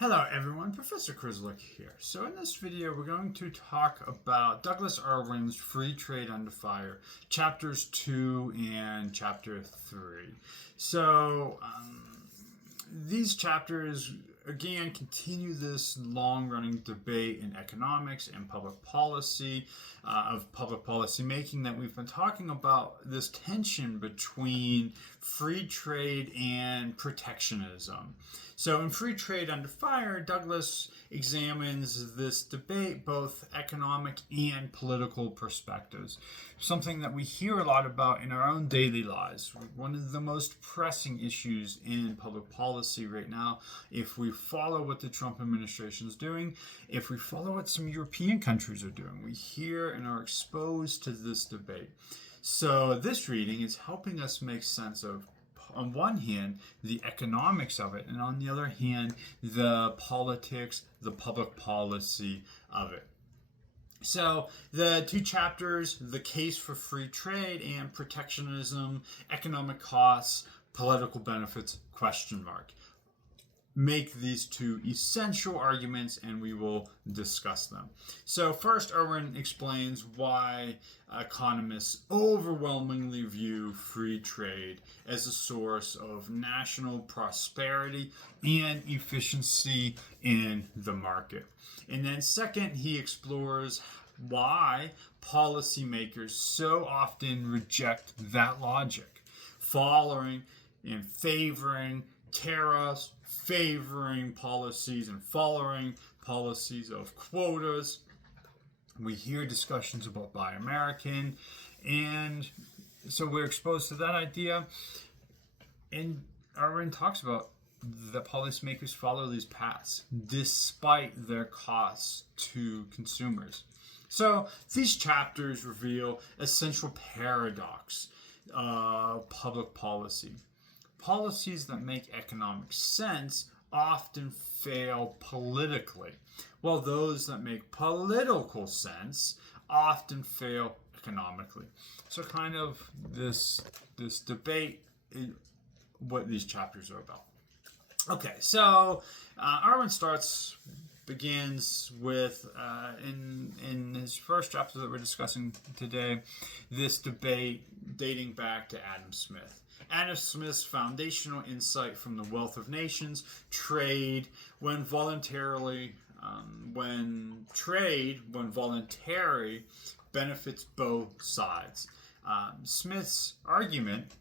Hello everyone, Professor Kusluch here. So in this video we're going to talk about Douglas Irwin's Free Trade Under Fire, chapters 2 and chapter 3. So these chapters again continue this long-running debate in economics and public policy, of public policy making, that we've been talking about, this tension between free trade and protectionism. So in Free Trade Under Fire, Douglas examines this debate, both economic and political perspectives, something that we hear a lot about in our own daily lives. One of the most pressing issues in public policy right now, if we follow what the Trump administration is doing, if we follow what some European countries are doing, we hear and are exposed to this debate. So this reading is helping us make sense of, on one hand, the economics of it, and on the other hand, the politics, the public policy of it. So the two chapters, the case for free trade and protectionism, economic costs, political benefits, question mark, make these two essential arguments, and we will discuss them. So first, Irwin explains why economists overwhelmingly view free trade as a source of national prosperity and efficiency in the market. And then second, he explores why policymakers so often reject that logic, following and favoring tariffs, favoring policies and following policies of quotas. We hear discussions about Buy American, and so we're exposed to that idea. And Irwin talks about that policymakers follow these paths despite their costs to consumers. So these chapters reveal a central paradox of public policy. Policies that make economic sense often fail politically, while those that make political sense often fail economically. So kind of this debate is what these chapters are about. Okay, so Irwin begins with, in his first chapter that we're discussing today, this debate dating back to Adam Smith. Adam Smith's foundational insight from The Wealth of Nations: trade, when voluntary, benefits both sides. Smith's argument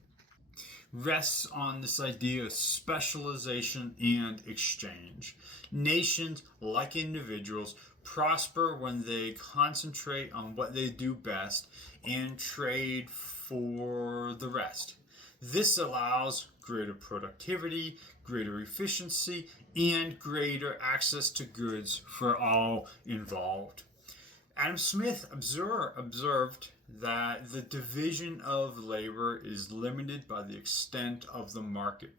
rests on this idea of specialization and exchange. Nations, like individuals, prosper when they concentrate on what they do best and trade for the rest. This allows greater productivity, greater efficiency, and greater access to goods for all involved. Adam Smith observed that the division of labor is limited by the extent of the market.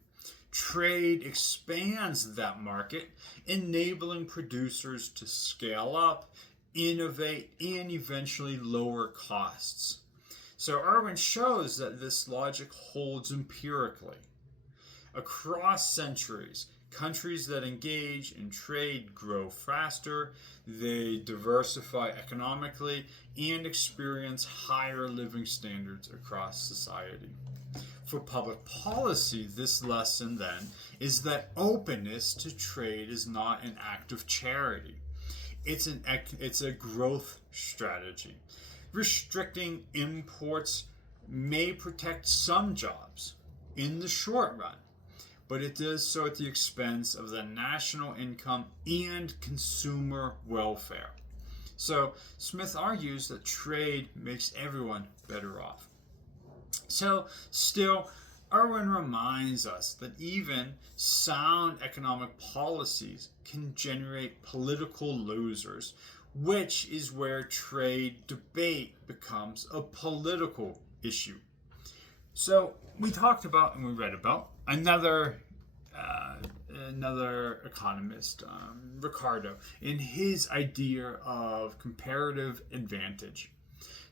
Trade expands that market, enabling producers to scale up, innovate, and eventually lower costs. So Irwin shows that this logic holds empirically. Across centuries, countries that engage in trade grow faster, they diversify economically, and experience higher living standards across society. For public policy, this lesson then is that openness to trade is not an act of charity. It's a growth strategy. Restricting imports may protect some jobs in the short run, but it does so at the expense of the national income and consumer welfare. So Smith argues that trade makes everyone better off. So still, Irwin reminds us that even sound economic policies can generate political losers, which is where trade debate becomes a political issue. So we talked about and we read about another economist, Ricardo, in his idea of comparative advantage.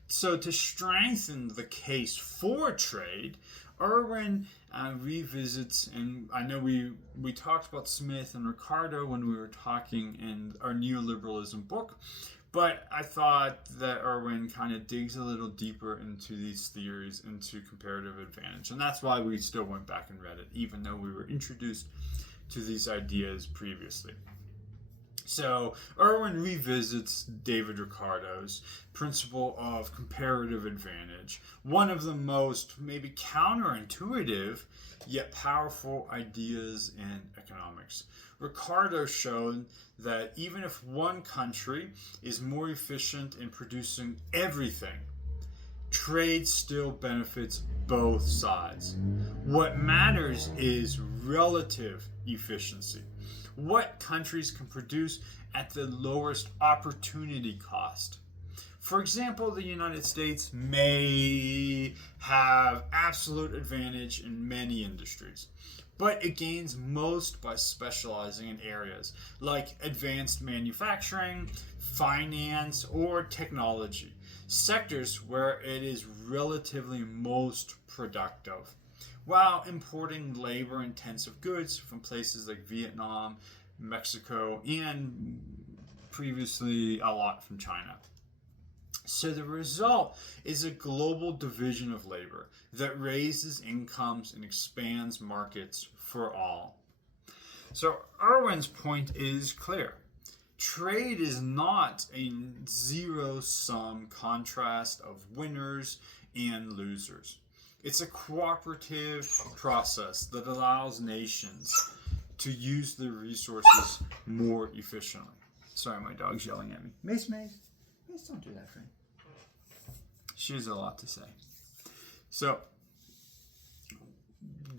So to strengthen the case for trade, Irwin revisits, and I know we talked about Smith and Ricardo when we were talking in our neoliberalism book, but I thought that Irwin kind of digs a little deeper into these theories, into comparative advantage, and that's why we still went back and read it, even though we were introduced to these ideas previously. So Irwin revisits David Ricardo's principle of comparative advantage, one of the most maybe counterintuitive yet powerful ideas in economics. Ricardo showed that even if one country is more efficient in producing everything, trade still benefits both sides. What matters is relative efficiency. What countries can produce at the lowest opportunity cost. For example, the United States may have absolute advantage in many industries, but it gains most by specializing in areas like advanced manufacturing, finance, or technology, sectors where it is relatively most productive, while importing labor-intensive goods from places like Vietnam, Mexico, and previously a lot from China. So the result is a global division of labor that raises incomes and expands markets for all. So Irwin's point is clear. Trade is not a zero-sum contrast of winners and losers. It's a cooperative process that allows nations to use their resources more efficiently. Sorry, my dog's yelling at me. Mace, don't do that, friend. She has a lot to say. So,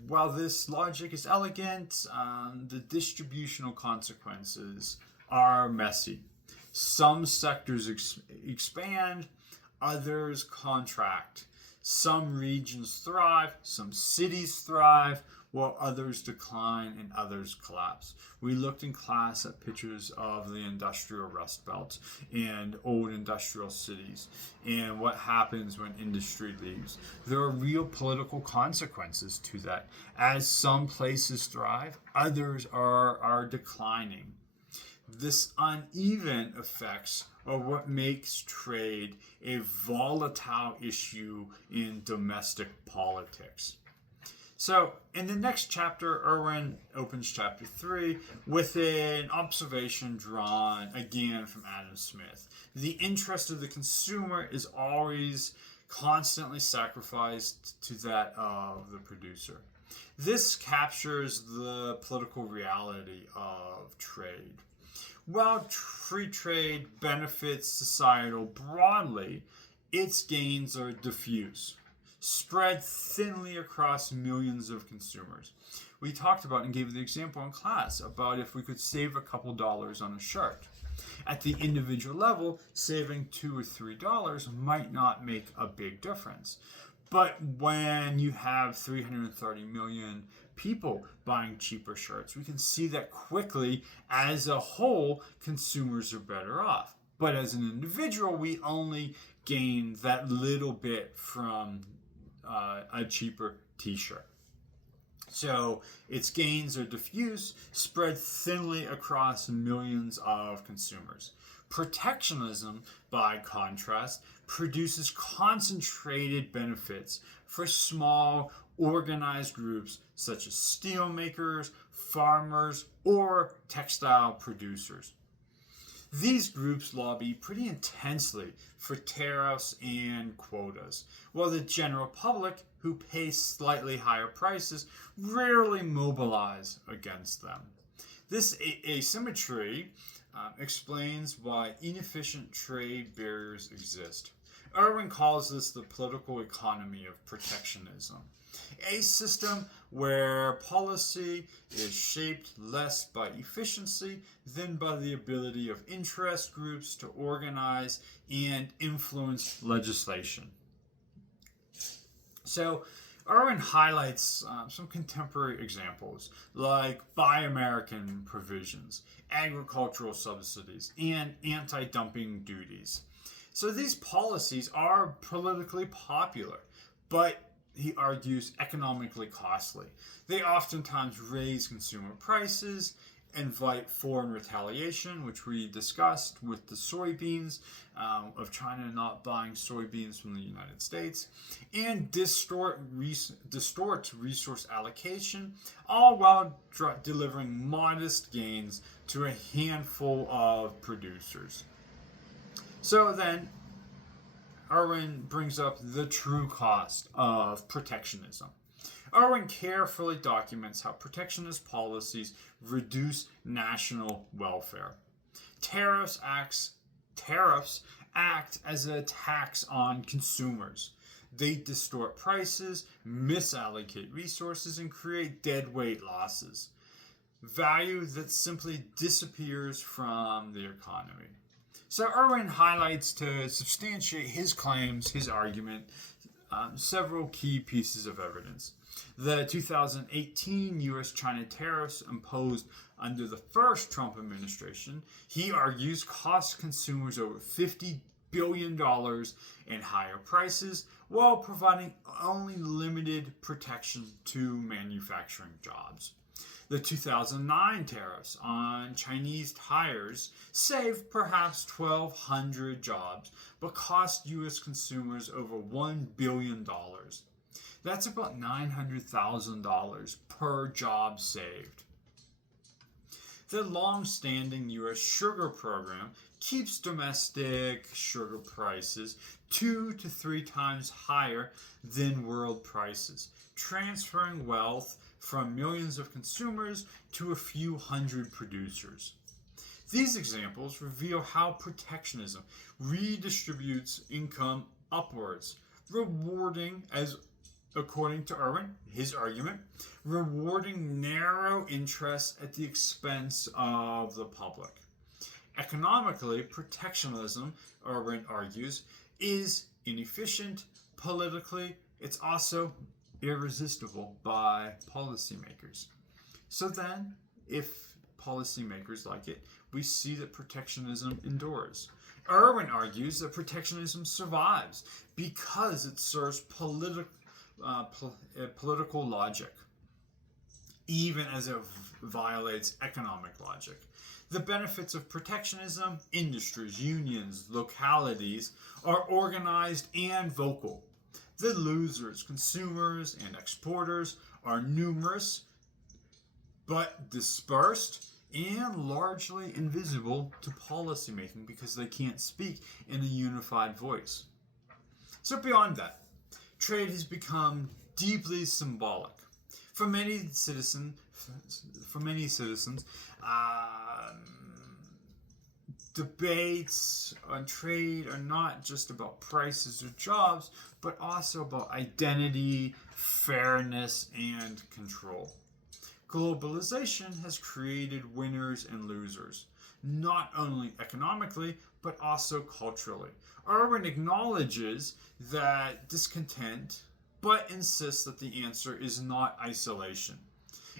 while this logic is elegant, the distributional consequences are messy. Some sectors expand, others contract. Some regions thrive, some cities thrive, while others decline and others collapse. We looked in class at pictures of the industrial rust belt and old industrial cities and what happens when industry leaves. There are real political consequences to that. As some places thrive, others are declining. This uneven effects are what makes trade a volatile issue in domestic politics. So, in the next chapter, Irwin opens chapter 3 with an observation drawn again from Adam Smith. The interest of the consumer is always constantly sacrificed to that of the producer. This captures the political reality of trade. While free trade benefits societal broadly, its gains are diffuse, spread thinly across millions of consumers. We talked about and gave the example in class about if we could save a couple dollars on a shirt. At the individual level, saving $2 or $3 might not make a big difference. But when you have 330 million people buying cheaper shirts, we can see that quickly, as a whole, consumers are better off. But as an individual, we only gain that little bit from a cheaper t-shirt. So its gains are diffuse, spread thinly across millions of consumers. Protectionism, by contrast, produces concentrated benefits for small, organized groups such as steelmakers, farmers, or textile producers. These groups lobby pretty intensely for tariffs and quotas, while the general public, who pay slightly higher prices, rarely mobilize against them. This asymmetry explains why inefficient trade barriers exist. Irwin calls this the political economy of protectionism, a system where policy is shaped less by efficiency than by the ability of interest groups to organize and influence legislation. So, Irwin highlights some contemporary examples like Buy American provisions, agricultural subsidies, and anti-dumping duties. So these policies are politically popular, but he argues, economically costly. They oftentimes raise consumer prices, invite foreign retaliation, which we discussed with the soybeans, of China not buying soybeans from the United States, and distort resource allocation, all while delivering modest gains to a handful of producers. So then, Irwin brings up the true cost of protectionism. Irwin carefully documents how protectionist policies reduce national welfare. Tariffs act as a tax on consumers. They distort prices, misallocate resources, and create deadweight losses. Value that simply disappears from the economy. So Irwin highlights, to substantiate his claims, his argument, several key pieces of evidence. The 2018 U.S.-China tariffs imposed under the first Trump administration, he argues, cost consumers over $50 billion in higher prices while providing only limited protection to manufacturing jobs. The 2009 tariffs on Chinese tires saved perhaps 1,200 jobs, but cost U.S. consumers over $1 billion. That's about $900,000 per job saved. The long-standing U.S. sugar program keeps domestic sugar prices 2 to 3 times higher than world prices, transferring wealth from millions of consumers to a few hundred producers. These examples reveal how protectionism redistributes income upwards, rewarding, as according to Irwin, his argument, rewarding narrow interests at the expense of the public. Economically, protectionism, Irwin argues, is inefficient. Politically, it's also irresistible by policymakers. So then, if policymakers like it, we see that protectionism endures. Irwin argues that protectionism survives because it serves political logic, even as it violates economic logic. The benefits of protectionism: industries, unions, localities, are organized and vocal. The losers, consumers and exporters, are numerous but dispersed and largely invisible to policymaking because they can't speak in a unified voice. So beyond that, trade has become deeply symbolic. For many citizens, debates on trade are not just about prices or jobs, but also about identity, fairness, and control. Globalization has created winners and losers, not only economically, but also culturally. Irwin acknowledges that discontent, but insists that the answer is not isolation.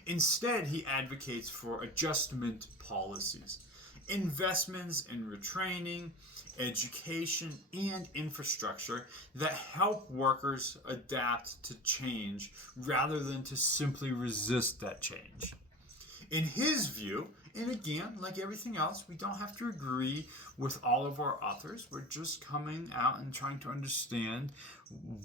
Instead, he advocates for adjustment policies, investments in retraining, education, and infrastructure that help workers adapt to change rather than to simply resist that change. In his view, and again, like everything else, we don't have to agree with all of our authors. We're just coming out and trying to understand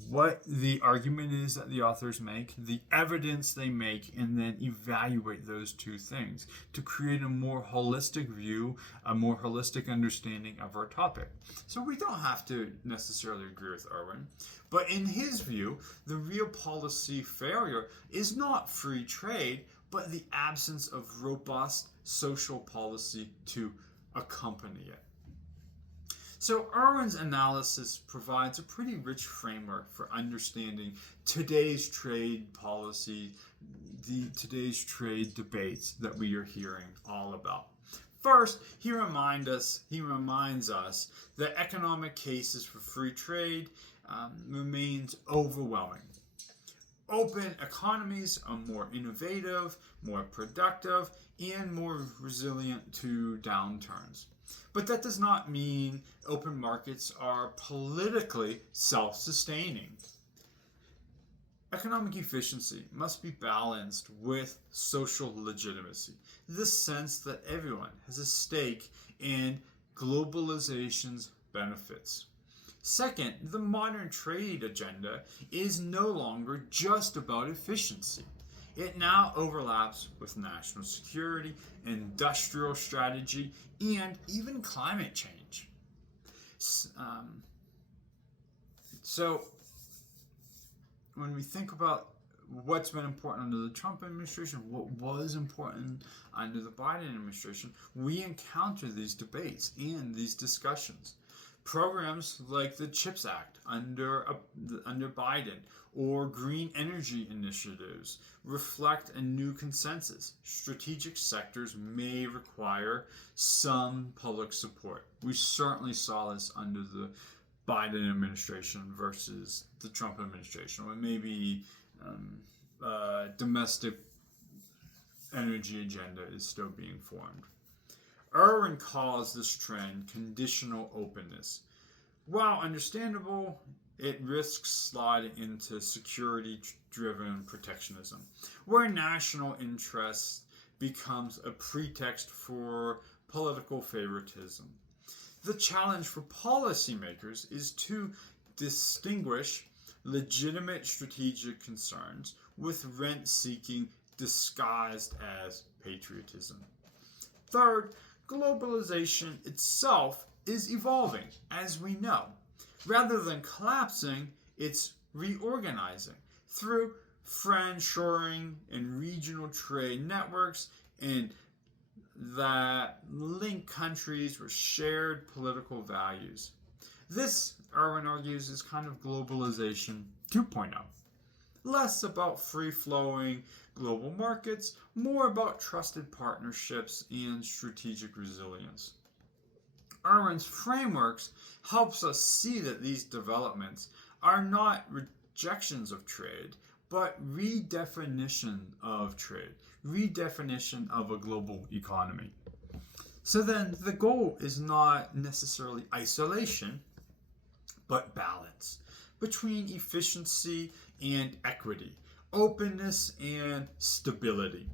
what the argument is that the authors make, the evidence they make, and then evaluate those two things to create a more holistic view, a more holistic understanding of our topic. So we don't have to necessarily agree with Irwin, but in his view, the real policy failure is not free trade, but the absence of robust social policy to accompany it. So Irwin's analysis provides a pretty rich framework for understanding today's trade policy, today's trade debates that we are hearing all about. First, he reminds us that economic cases for free trade remains overwhelming. Open economies are more innovative, more productive, and more resilient to downturns. But that does not mean open markets are politically self-sustaining. Economic efficiency must be balanced with social legitimacy, the sense that everyone has a stake in globalization's benefits. Second, the modern trade agenda is no longer just about efficiency. It now overlaps with national security, industrial strategy, and even climate change. So, when we think about what's been important under the Trump administration, what was important under the Biden administration, we encounter these debates and these discussions. Programs like the CHIPS Act under Biden or green energy initiatives reflect a new consensus. Strategic sectors may require some public support. We certainly saw this under the Biden administration versus the Trump administration, when maybe domestic energy agenda is still being formed. Irwin calls this trend conditional openness. While understandable, it risks sliding into security-driven protectionism, where national interest becomes a pretext for political favoritism. The challenge for policymakers is to distinguish legitimate strategic concerns with rent-seeking disguised as patriotism. Third, globalization itself is evolving, as we know. Rather than collapsing, it's reorganizing through friendshoring and regional trade networks and that link countries with shared political values. This, Irwin argues, is kind of globalization 2.0. Less about free-flowing global markets, more about trusted partnerships and strategic resilience. Irwin's frameworks helps us see that these developments are not rejections of trade, but redefinition of trade, redefinition of a global economy. So then the goal is not necessarily isolation, but balance between efficiency and equity, openness and stability.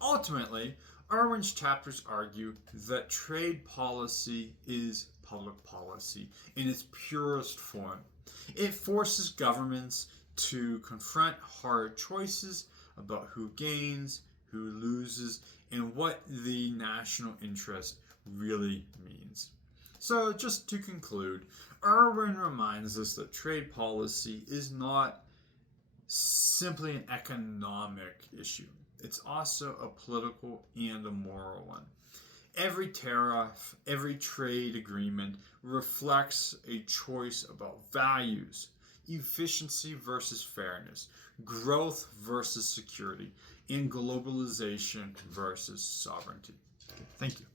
Ultimately, Irwin's chapters argue that trade policy is public policy in its purest form. It forces governments to confront hard choices about who gains, who loses, and what the national interest really means. So, just to conclude, Irwin reminds us that trade policy is not simply an economic issue. It's also a political and a moral one. Every tariff, every trade agreement reflects a choice about values, efficiency versus fairness, growth versus security, and globalization versus sovereignty. Thank you.